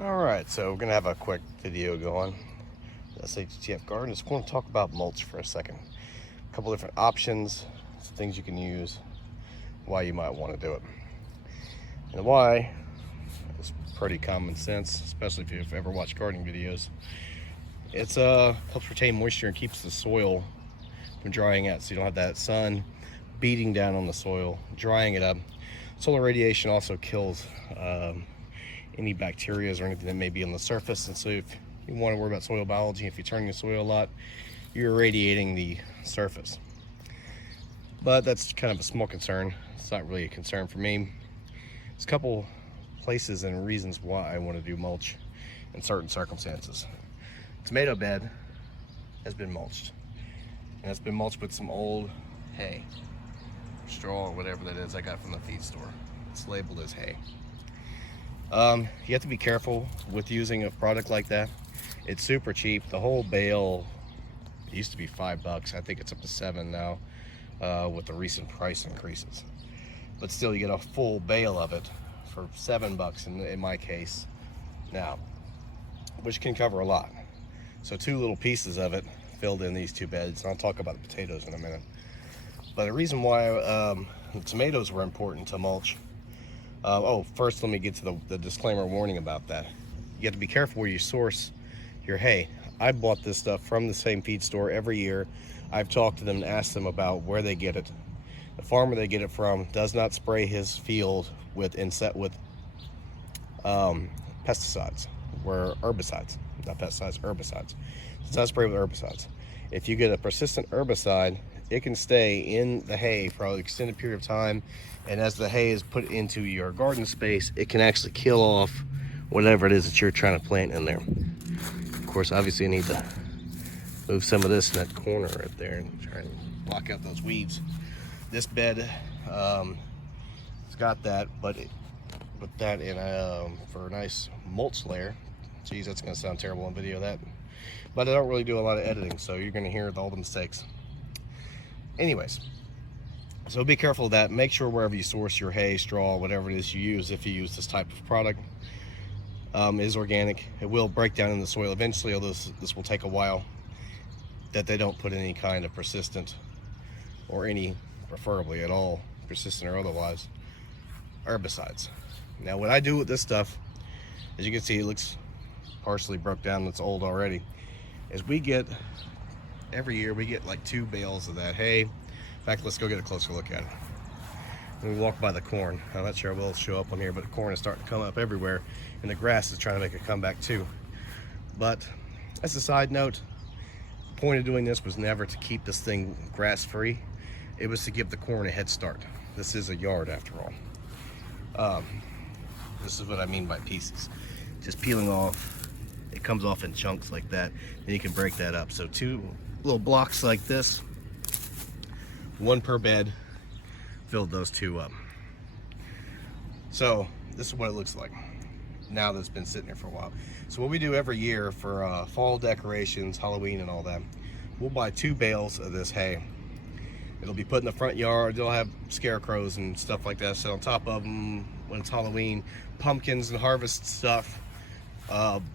Alright, so we're going to have a quick video going. SHTF garden. Just want to talk about mulch for a second. A couple different options, some things you can use, why you might want to do it. And why is pretty common sense, especially if you've ever watched gardening videos. It's helps retain moisture and keeps the soil from drying out, so you don't have that sun beating down on the soil, drying it up. Solar radiation also kills any bacteria or anything that may be on the surface, and so if you want to worry about soil biology, if you're turning the soil a lot, you're irradiating the surface. But that's kind of a small concern. It's not really a concern for me. There's a couple places and reasons why I want to do mulch in certain circumstances. Tomato bed has been mulched, and it's been mulched with some old hay, straw, or whatever that is I got from the feed store. It's labeled as hay. You have to be careful with using a product like that. It's super cheap. The whole bale used to be $5. I think it's up to $7 now with the recent price increases. But still, you get a full bale of it for $7 in my case now, which can cover a lot. So 2 little pieces of it filled in these 2 beds, and I'll talk about the potatoes in a minute. But the reason why the tomatoes were important to mulch, first let me get to the disclaimer warning about that. You have to be careful where you source your hay. I bought this stuff from the same feed store every year. I've talked to them and asked them about where they get it. The farmer they get it from does not spray his field with pesticides, or herbicides, not pesticides, herbicides. It's not sprayed with herbicides. If you get a persistent herbicide, it can stay in the hay for an extended period of time, and as the hay is put into your garden space, it can actually kill off whatever it is that you're trying to plant in there. Of course, obviously, I need to move some of this in that corner right there and try and block out those weeds. This bed, it's got that, but put that in for a nice mulch layer. Geez, that's gonna sound terrible on video, that. But I don't really do a lot of editing, so you're gonna hear all the mistakes. Anyways, so be careful of that. Make sure wherever you source your hay, straw, whatever it is you use, if you use this type of product, is organic. It will break down in the soil eventually, although this will take a while. That they don't put any kind of persistent, or any, preferably at all, persistent or otherwise, herbicides. Now what I do with this stuff, as you can see, it looks partially broke down, it's old already, is every year we get like 2 bales of that hay. In fact, let's go get a closer look at it. When we walk by the corn, I'm not sure it will show up on here, but the corn is starting to come up everywhere, and the grass is trying to make a comeback too. But as a side note, the point of doing this was never to keep this thing grass free. It was to give the corn a head start. This is a yard after all. This is what I mean by pieces. Just peeling off, it comes off in chunks like that, then you can break that up. So 2 little blocks like this, 1 per bed, filled those 2 up. So this is what it looks like now that it's been sitting there for a while. So what we do every year for fall decorations, Halloween and all that, we'll buy 2 bales of this hay. It'll be put in the front yard. They'll have scarecrows and stuff like that, so on top of them when it's Halloween, pumpkins and harvest stuff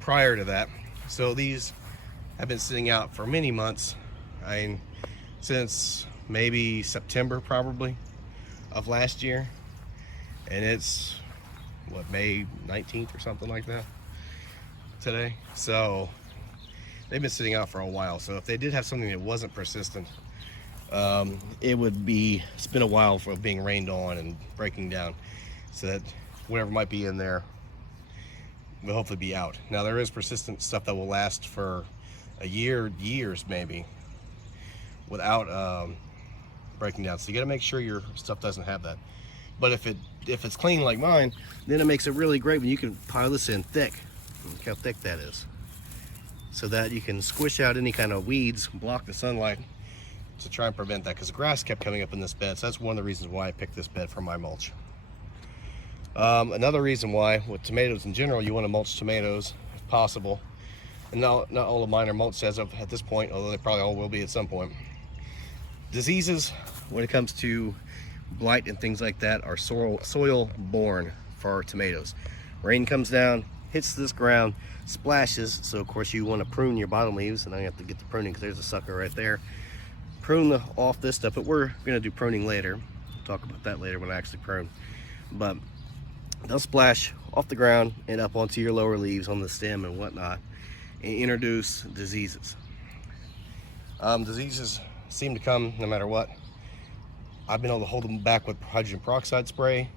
prior to that. So these have been sitting out for many months. I mean, since maybe September probably of last year, and it's what, May 19th or something like that today. So they've been sitting out for a while. So if they did have something that wasn't persistent, it's been a while for being rained on and breaking down, so that whatever might be in there will hopefully be out. Now there is persistent stuff that will last for a year, years maybe, without breaking down. So you got to make sure your stuff doesn't have that. But if it's clean like mine, then it makes it really great when you can pile this in thick. Look how thick that is, so that you can squish out any kind of weeds, block the sunlight, to try and prevent that, because the grass kept coming up in this bed. So that's one of the reasons why I picked this bed for my mulch. Another reason why, with tomatoes in general, you want to mulch tomatoes if possible. And not all of mine are mulched as of at this point, although they probably all will be at some point. Diseases, when it comes to blight and things like that, are soil borne for tomatoes. Rain comes down, hits this ground, splashes. So of course you want to prune your bottom leaves, and I have to get the pruning because there's a sucker right there. Prune off this stuff, but we're going to do pruning later. We'll talk about that later when I actually prune. But they'll splash off the ground and up onto your lower leaves on the stem and whatnot, and introduce diseases. Diseases seem to come no matter what. I've been able to hold them back with hydrogen peroxide spray,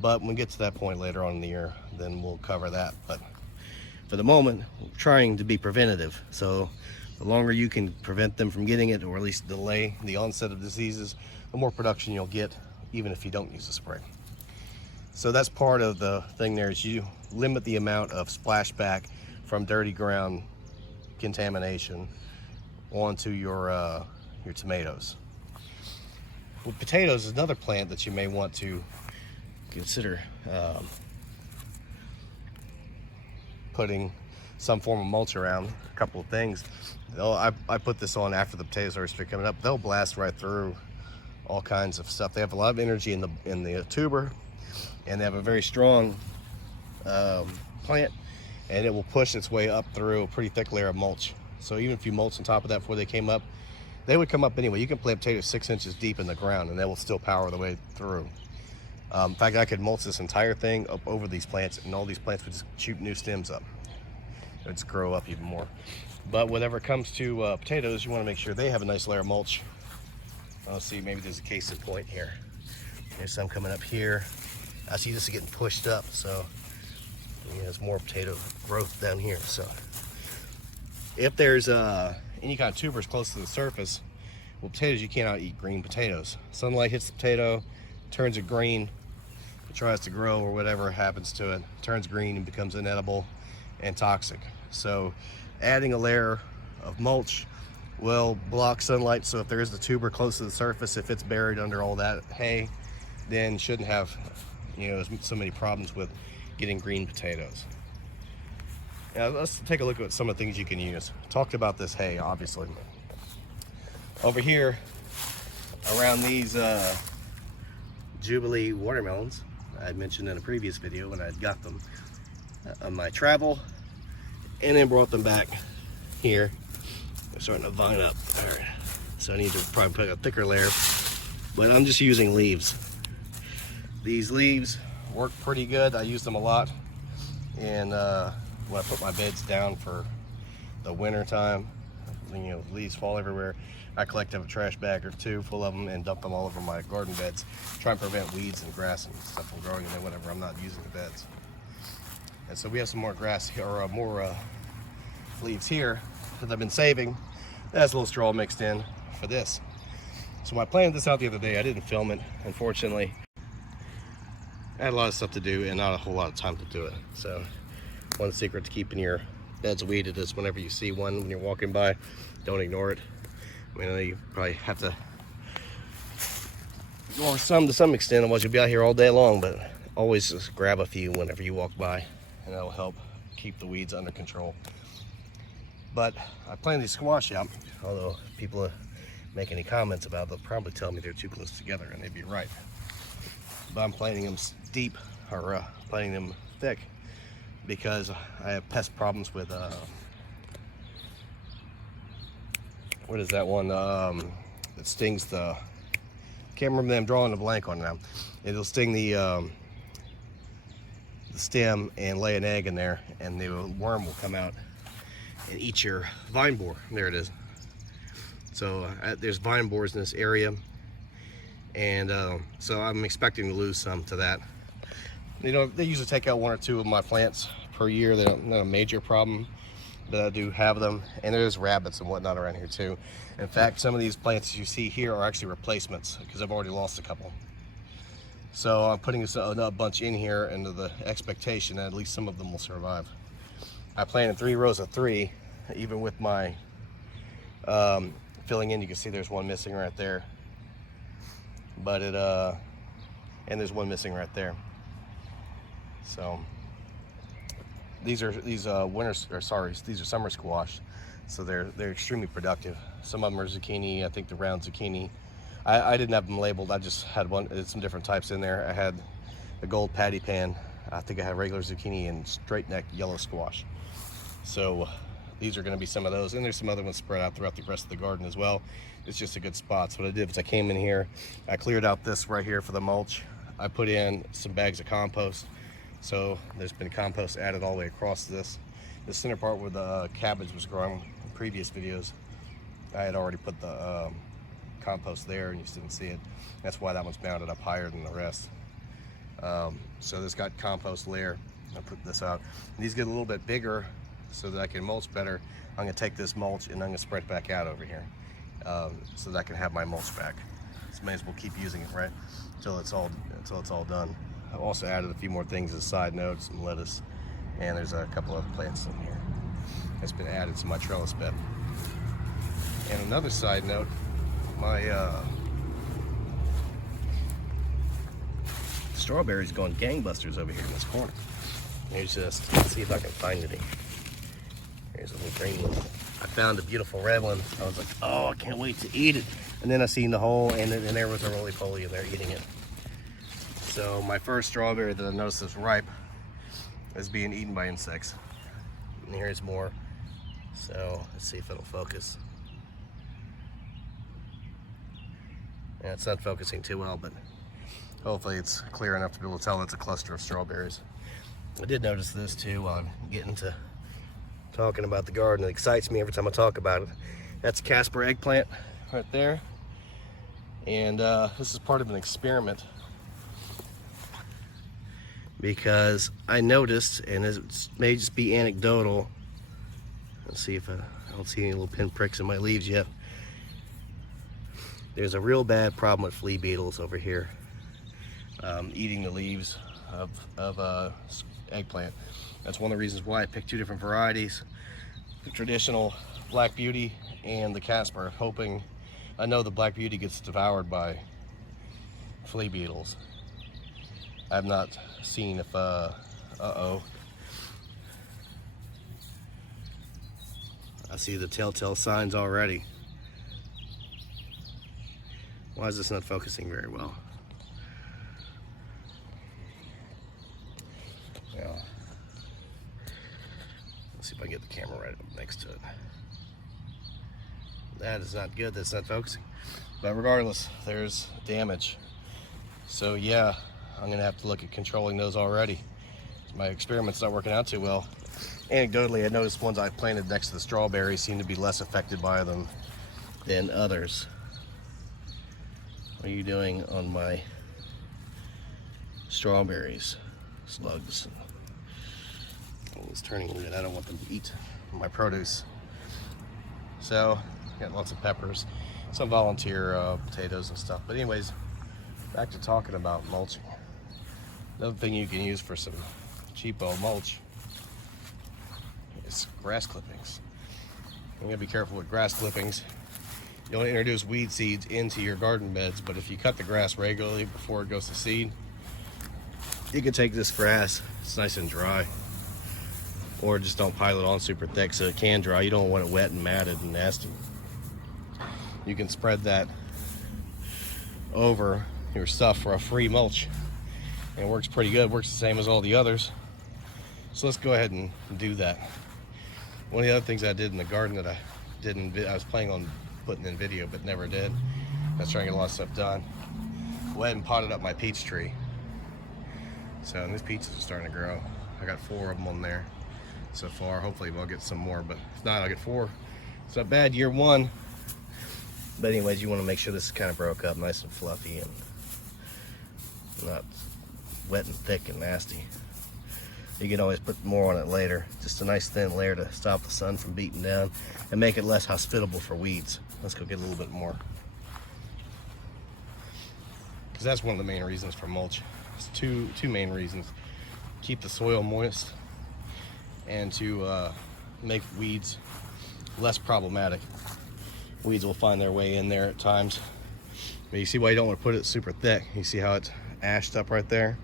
but when we get to that point later on in the year, then we'll cover that. But for the moment, we're trying to be preventative. So the longer you can prevent them from getting it, or at least delay the onset of diseases, the more production you'll get, even if you don't use the spray. So that's part of the thing there, is you limit the amount of splashback from dirty ground contamination onto your tomatoes. With potatoes is another plant that you may want to consider putting some form of mulch around. A couple of things. I put this on after the potatoes are started coming up. They'll blast right through all kinds of stuff. They have a lot of energy in the tuber, and they have a very strong plant, and it will push its way up through a pretty thick layer of mulch. So even if you mulch on top of that before they came up, they would come up anyway. You can plant potatoes 6 inches deep in the ground, and they will still power the way through. In fact, I could mulch this entire thing up over these plants, and all these plants would just shoot new stems up. It would just grow up even more. But whenever it comes to potatoes, you want to make sure they have a nice layer of mulch. Let's see, maybe there's a case in point here. There's some coming up here. I see this is getting pushed up, so there's more potato growth down here. So if there's any kind of tubers close to the surface, well, potatoes, you cannot eat green potatoes. Sunlight hits the potato, turns it green, it tries to grow or whatever happens to it, turns green and becomes inedible and toxic. So adding a layer of mulch will block sunlight, so if there is the tuber close to the surface, if it's buried under all that hay, then shouldn't have so many problems with getting green potatoes. Now let's take a look at some of the things you can use. Talked about this hay, obviously. Over here, around these Jubilee watermelons, I had mentioned in a previous video when I got them on my travel, and then brought them back here. They're starting to vine up. All right. So I need to probably put a thicker layer, but I'm just using leaves. These leaves work pretty good. I use them a lot, and when I put my beds down for the winter time, leaves fall everywhere. I collect a trash bag or two full of them and dump them all over my garden beds, try and prevent weeds and grass and stuff from growing in there whenever I'm not using the beds. And so we have some more grass here, or more leaves here that I've been saving. That has a little straw mixed in for this. So when I planted this out the other day, I didn't film it, unfortunately. I had a lot of stuff to do and not a whole lot of time to do it. So one secret to keeping your beds weeded is whenever you see one when you're walking by, don't ignore it. I mean, you probably have to ignore some to some extent, otherwise you'll be out here all day long, but always just grab a few whenever you walk by, and that'll help keep the weeds under control. But I planted these squash out, although if people make any comments about it, they'll probably tell me they're too close together, and they'd be right. But I'm planting them deep, or planting them thick, because I have pest problems with what is that one that stings the, can't remember, I'm drawing a blank on now. It'll sting the stem and lay an egg in there, and the worm will come out and eat your vine borer. There it is. So there's vine borers in this area, and so I'm expecting to lose some to that. They usually take out 1 or 2 of my plants per year. They're not a major problem, but I do have them, and there's rabbits and whatnot around here too. In fact, some of these plants you see here are actually replacements because I've already lost a couple. So I'm putting a bunch in here under the expectation that at least some of them will survive. I planted 3 rows of 3, even with my filling in. You can see there's one missing right there, but and there's one missing right there. So these are summer squash, so they're extremely productive. Some of them are zucchini. I think the round zucchini. I didn't have them labeled. I just had some different types in there. I had the gold patty pan. I think I have regular zucchini and straight neck yellow squash. So these are going to be some of those, and there's some other ones spread out throughout the rest of the garden as well. It's just a good spot. So what I did was I came in here, I cleared out this right here for the mulch. I put in some bags of compost. So there's been compost added all the way across this. The center part where the cabbage was growing in previous videos, I had already put the compost there and you just didn't see it. That's why that one's mounted up higher than the rest. So this got compost layer. I put this out. And these get a little bit bigger so that I can mulch better. I'm gonna take this mulch and I'm gonna spread it back out over here so that I can have my mulch back. So may as well keep using it, right? Until it's all done. I've also added a few more things as side notes, some lettuce, and there's a couple of plants in here that's been added to my trellis bed. And another side note, my strawberries going gangbusters over here in this corner. Here's just, let's see if I can find any. Here's a little green one. I found a beautiful red one. I was like, oh, I can't wait to eat it. And then I seen the hole, and there was a roly-poly in there eating it. So my first strawberry that I noticed is ripe is being eaten by insects. And here's more. So let's see if it'll focus. Yeah, it's not focusing too well, but hopefully it's clear enough to be able to tell it's a cluster of strawberries. I did notice this too while I'm getting to talking about the garden. It excites me every time I talk about it. That's Casper eggplant right there. And this is part of an experiment because I noticed, and it may just be anecdotal. Let's see if I don't see any little pinpricks in my leaves yet. There's a real bad problem with flea beetles over here, eating the leaves of eggplant. That's one of the reasons why I picked two different varieties, the traditional Black Beauty and the Casper, hoping, I know the Black Beauty gets devoured by flea beetles. I've not seen if, uh-oh. I see the telltale signs already. Why is this not focusing very well? Yeah. Let's see if I can get the camera right up next to it. That is not good, that's not focusing. But regardless, there's damage. So yeah, I'm gonna have to look at controlling those already. My experiment's not working out too well. Anecdotally, I noticed ones I planted next to the strawberries seem to be less affected by them than others. What are you doing on my strawberries, slugs? Oh, it's turning red. I don't want them to eat my produce. So, got lots of peppers, some volunteer potatoes and stuff. But anyways, back to talking about mulching. Another thing you can use for some cheapo mulch is grass clippings. You gotta be careful with grass clippings. You don't introduce weed seeds into your garden beds, but if you cut the grass regularly before it goes to seed, you can take this grass, it's nice and dry, or just don't pile it on super thick so it can dry. You don't want it wet and matted and nasty. You can spread that over your stuff for a free mulch. And it works pretty good, works the same as all the others. So let's go ahead and do that. One of the other things I did in the garden that I was planning on putting in video but never did. I was trying to get a lot of stuff done. Went ahead and potted up my peach tree. So and these peaches are starting to grow. I got 4 of them on there so far. Hopefully I'll get some more, but if not, I'll get 4. It's not bad, year 1. But anyways, you want to make sure this is kind of broke up nice and fluffy and not wet and thick and nasty. You can always put more on it later. Just a nice thin layer to stop the sun from beating down and make it less hospitable for weeds. Let's go get a little bit more. Because that's one of the main reasons for mulch. It's two main reasons. Keep the soil moist and to make weeds less problematic. Weeds will find their way in there at times. But you see why you don't want to put it super thick. You see how it's ashed up right there?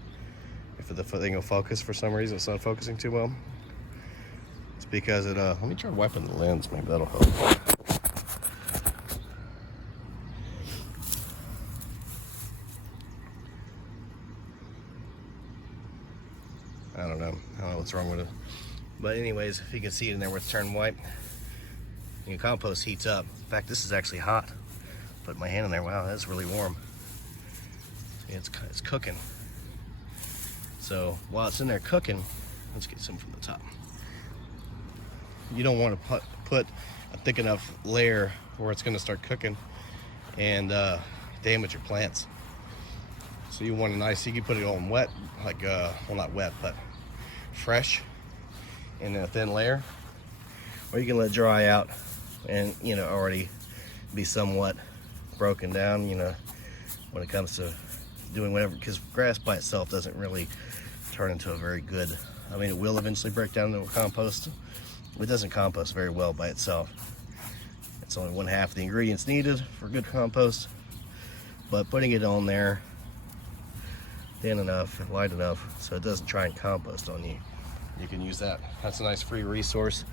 If the thing will focus for some reason, it's not focusing too well. It's because it, let me try wiping the lens, maybe that'll help. thing. I don't know what's wrong with it. But anyways, if you can see it in there where it's turned white, your compost heats up. In fact, this is actually hot. Put my hand in there, wow, that's really warm. It's cooking. So while it's in there cooking, let's get some from the top. You don't want to put a thick enough layer where it's going to start cooking and damage your plants. So you want a nice, you can put it on wet, like, well, not wet, but fresh in a thin layer, or you can let it dry out and, you know, already be somewhat broken down, you know, when it comes to doing whatever, because grass by itself doesn't really turn into a very good, I mean, it will eventually break down into a compost. It doesn't compost very well by itself. It's only 1/2 the ingredients needed for good compost, but putting it on there thin enough and light enough so it doesn't try and compost on you, you can use that. That's a nice free resource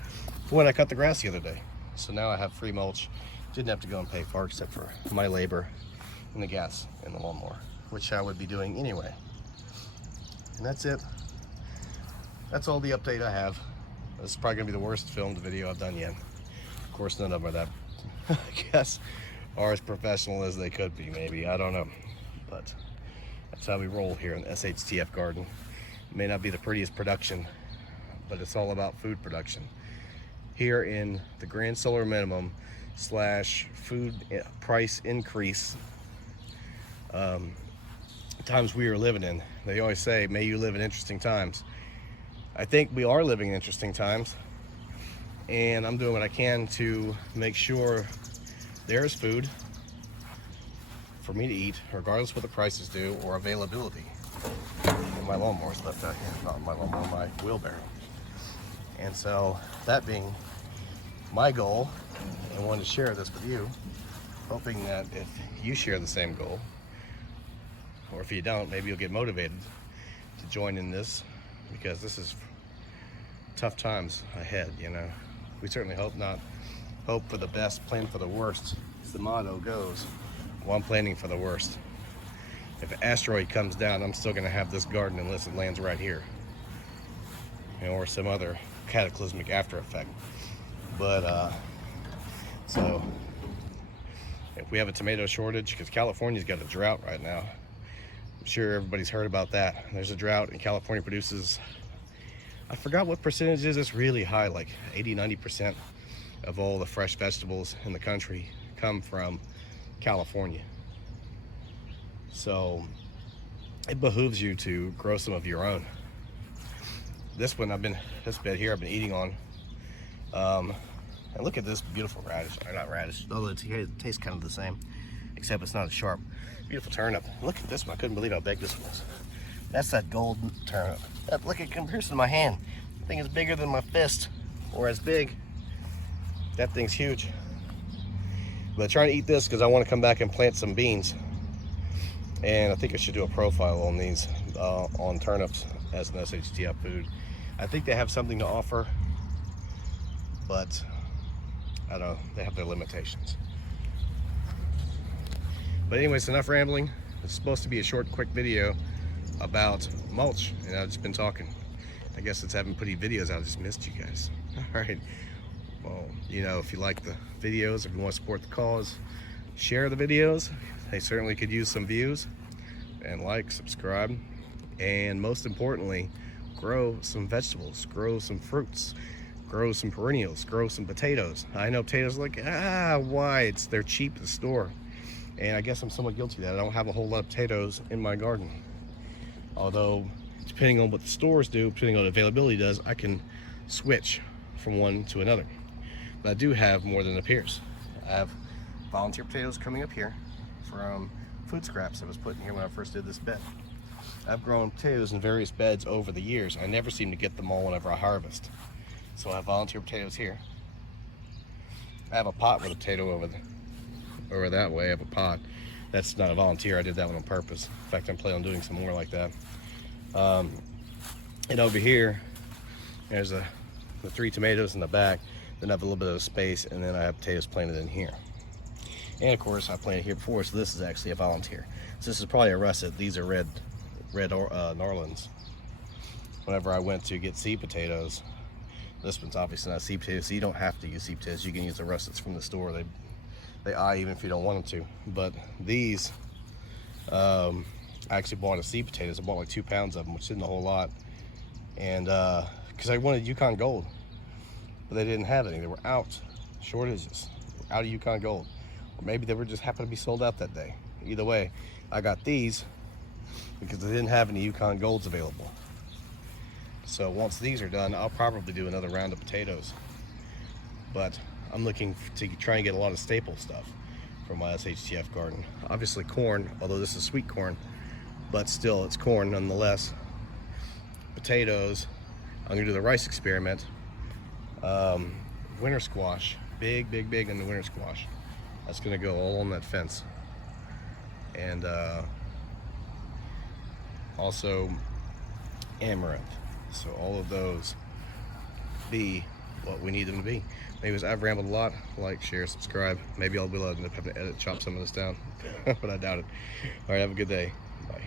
for when I cut the grass the other day. So now I have free mulch. Didn't have to go and pay for, except for my labor and the gas and the lawnmower, which I would be doing anyway. And that's it. That's all the update I have. This is probably gonna be the worst filmed video I've done yet. Of course, none of them are that, I guess, are as professional as they could be, maybe, I don't know. But that's how we roll here in the SHTF garden. It may not be the prettiest production, but it's all about food production. Here in the grand solar minimum / food price increase times we are living in. They always say, may you live in interesting times. I think we are living in interesting times, and I'm doing what I can to make sure there's food for me to eat, regardless of what the prices do or availability. And my lawnmower's left out here, not my lawnmower, my wheelbarrow. And so, that being my goal, I wanted to share this with you, hoping that if you share the same goal, or if you don't, maybe you'll get motivated to join in this, because this is tough times ahead, you know. We certainly hope not. Hope for the best, plan for the worst, as the motto goes. Well, I'm planning for the worst. If an asteroid comes down, I'm still gonna have this garden unless it lands right here, you know, or some other cataclysmic after effect. But so if we have a tomato shortage, because California's got a drought right now, I'm sure everybody's heard about that. There's a drought, and California produces, I forgot what percentage is, it's really high, like 80-90% of all the fresh vegetables in the country come from California. So it behooves you to grow some of your own. This bed here I've been eating on. And look at this beautiful radish, or not radish, although it tastes kind of the same, except it's not as sharp. Beautiful turnip. Look at this one, I couldn't believe how big this was. That's that golden turnip. Look at comparison to my hand. The thing is bigger than my fist, or as big. That thing's huge. But I'm trying to eat this because I want to come back and plant some beans. And I think I should do a profile on these, on turnips as an SHTF food. I think they have something to offer, but I don't know, they have their limitations. But anyways, enough rambling. It's supposed to be a short, quick video about mulch, and I've just been talking. I guess since I haven't put any videos out, I just missed you guys. All right. Well, you know, if you like the videos, if you want to support the cause, share the videos. They certainly could use some views. And like, subscribe, and most importantly, grow some vegetables, grow some fruits, grow some perennials, grow some potatoes. I know potatoes are like, why? They're cheap at the store. And I guess I'm somewhat guilty of that. I don't have a whole lot of potatoes in my garden. Although, depending on what the stores do, depending on what availability does, I can switch from one to another. But I do have more than it appears. I have volunteer potatoes coming up here from food scraps I was putting here when I first did this bed. I've grown potatoes in various beds over the years. I never seem to get them all whenever I harvest. So I have volunteer potatoes here. I have a pot with a potato over that way. I have a pot. That's not a volunteer. I did that one on purpose. In fact, I'm planning on doing some more like that. And over here, there's the 3 tomatoes in the back. Then I have a little bit of space, and then I have potatoes planted in here. And of course, I planted here before, so this is actually a volunteer. So this is probably a russet. These are red Norlands. whenever I went to get seed potatoes. This one's obviously not seed potatoes, so you don't have to use seed potatoes. You can use the russets from the store. They eye even if you don't want them to. But these, I actually bought a seed potatoes. I bought like 2 pounds of them, which isn't a whole lot. And because I wanted Yukon Gold, but they didn't have any. They were out, shortages, out of Yukon Gold. Or maybe they were just happened to be sold out that day. Either way, I got these because they didn't have any Yukon Golds available. So once these are done, I'll probably do another round of potatoes. But I'm looking to try and get a lot of staple stuff for my SHTF garden. Obviously corn, although this is sweet corn, but still it's corn nonetheless. Potatoes, I'm gonna do the rice experiment. Winter squash, big on the winter squash. That's gonna go all on that fence. And also amaranth. So all of those be what we need them to be. Anyways, I've rambled a lot. Like, share, subscribe. Maybe I'll be able to end up having to chop some of this down, but I doubt it. All right, have a good day. Bye.